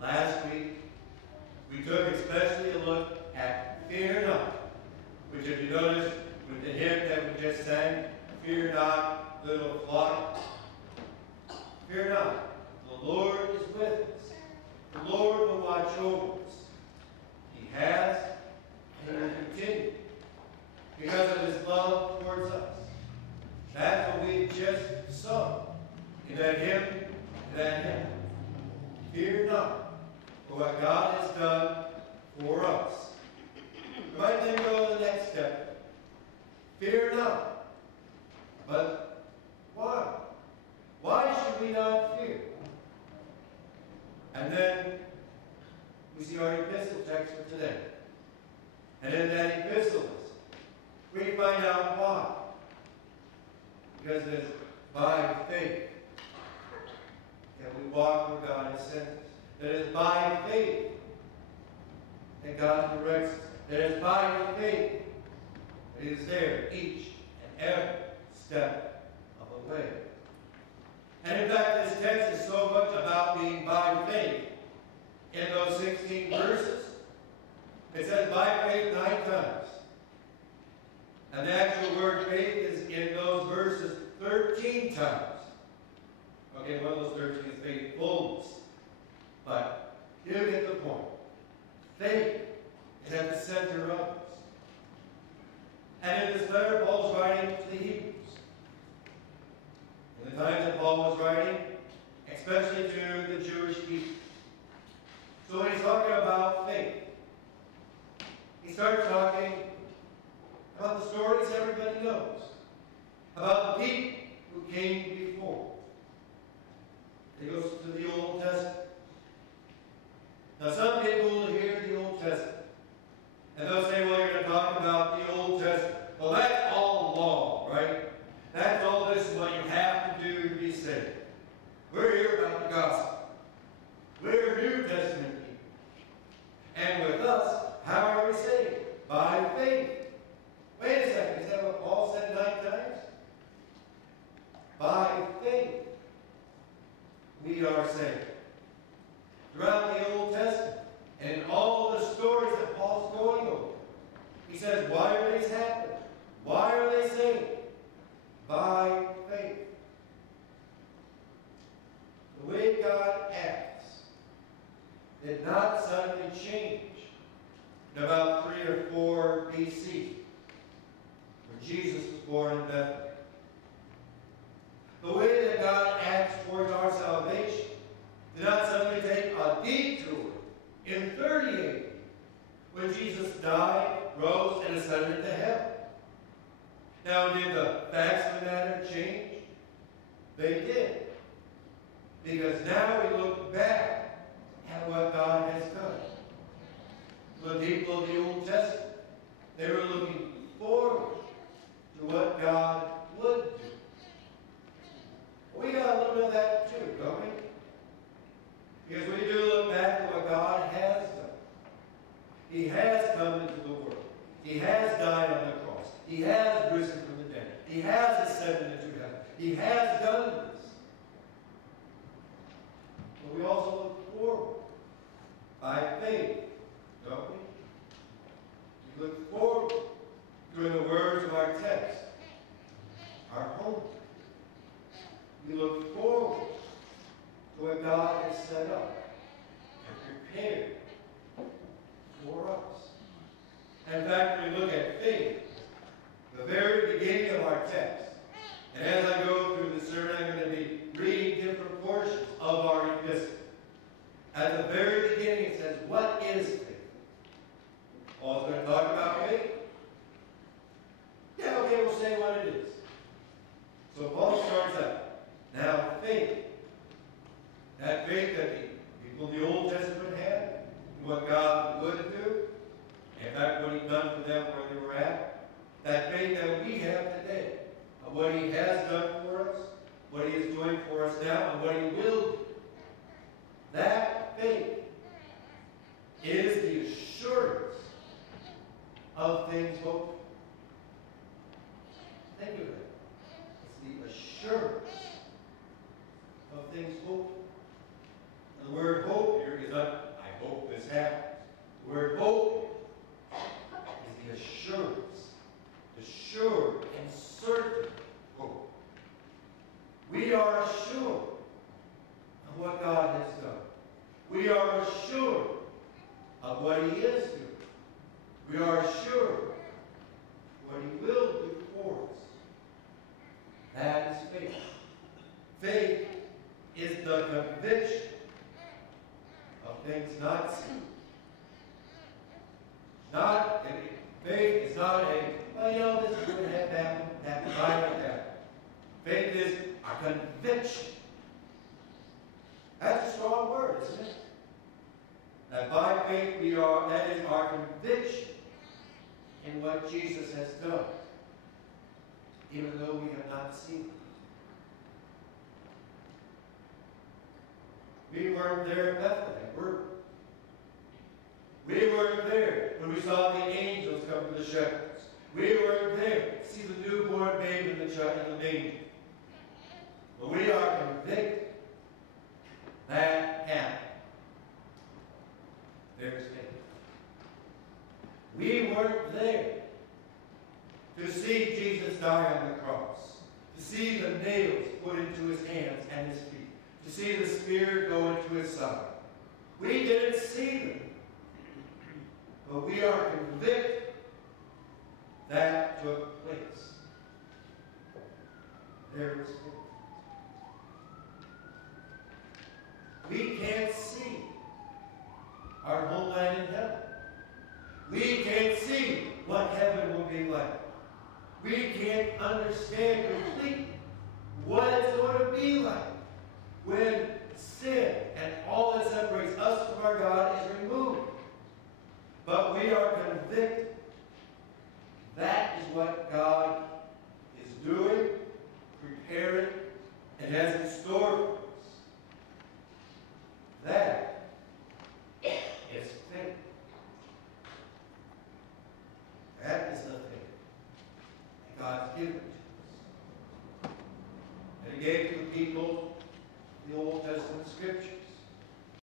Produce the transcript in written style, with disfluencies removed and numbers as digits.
Last week, we took especially a look at fear not, which if you notice with the hymn that we just sang, fear not, little flock, fear not, the Lord is with us. The Lord will watch over us. He has and will continue because of his love towards us. That's what we just sung in that hymn, Fear not for what God has done for us. We might then go to the next step. Fear not. But why? Why should we not fear? And then we see our epistle text for today. And in that epistle, we find out why. Because it is by faith that we walk where God has sent us. That it is by faith that God directs us. That it is by faith that He is there each and every step of the way. And in fact, this text is so much about being by faith. In those 16 verses, it says by faith 9 times. And the actual word faith is in those verses 13 times. Okay, one of those 13 is faithfulness. But you get the point. Faith is at the center of us. And in this letter, Paul's writing to the Hebrews. In the time that Paul was writing, especially to the Jewish people. So when he's talking about faith, he starts talking about the stories everybody knows, about the people who came before. He goes to the Old Testament. Now some people will hear the Old Testament, and they'll say, well, you're going to talk about the Old Testament. Well, that's all law, right? That's all this is what you have to do to be saved. We're here about the gospel. We're New Testament people. And with us, how are we saved? By faith. Wait a second, is that what Paul said 9 times? By faith, we are saved. Throughout the Old Testament, and in all the stories that Paul's going over, he says, why are these happening? Why are they saved? By faith. The way God acts did not suddenly change in about 3 or 4 BC, when Jesus was born in Bethlehem. The way that God acts towards our salvation did not suddenly take a detour in 30 AD, when Jesus died, rose, and ascended to heaven. Now, did the facts of the matter change? They did. Because now we look back at what God has done. The people of the Old Testament, they were looking forward to what God would do. We got a little bit of that too, don't we? Because we do look back at what God has done. He has come into the world. He has died on the cross. He has risen from the dead. He has ascended into heaven. He has done this. But we also look forward by faith, don't we? We look forward to, in the words of our text, our hope. We look forward to what God has set up and prepared for us. And in fact, when we look at faith, the very beginning of our text, and as I go through the sermon, I'm going to be reading different portions of our epistle. At the very beginning, it says, what is faith? Paul's going to talk about faith. Yeah, okay, we'll say what it is. So Paul starts out. Now, faith, that faith that the people in the Old Testament had, what God would do, in fact, what He'd done for them where they were at, that faith that we have today, of what He has done for us, what He is doing for us now, and what He will do. That faith is the assurance of things hoped for. Think of it. It's the assurance of things hoped for. The word hope here is not are assured of what God has done. We are assured of what He is doing. We are assured of what He will do for us. That is faith. Faith is the conviction of things not seen. Faith is not a, well, you know, this is going to happen, right like that. Faith is a conviction. That's a strong word, isn't it? That by faith that is our conviction in what Jesus has done, even though we have not seen it. We weren't there at Bethlehem, were we? We weren't there when we saw the angels come to the shepherds. We weren't there to see the newborn babe in the manger. But we are convicted that happened. There's faith. We weren't there to see Jesus die on the cross, to see the nails put into his hands and his feet, to see the spear go into his side. We didn't see them, but we are convicted that took place. There was faith. We can't see our homeland in heaven. We can't see what heaven will be like. We can't understand completely what it's going to be like when sin and all that separates us from our God is removed. But we are convicted. That is what God is doing, preparing, and has in store for us. That is faith. That is the faith that God's given to us. And He gave to the people the Old Testament Scriptures.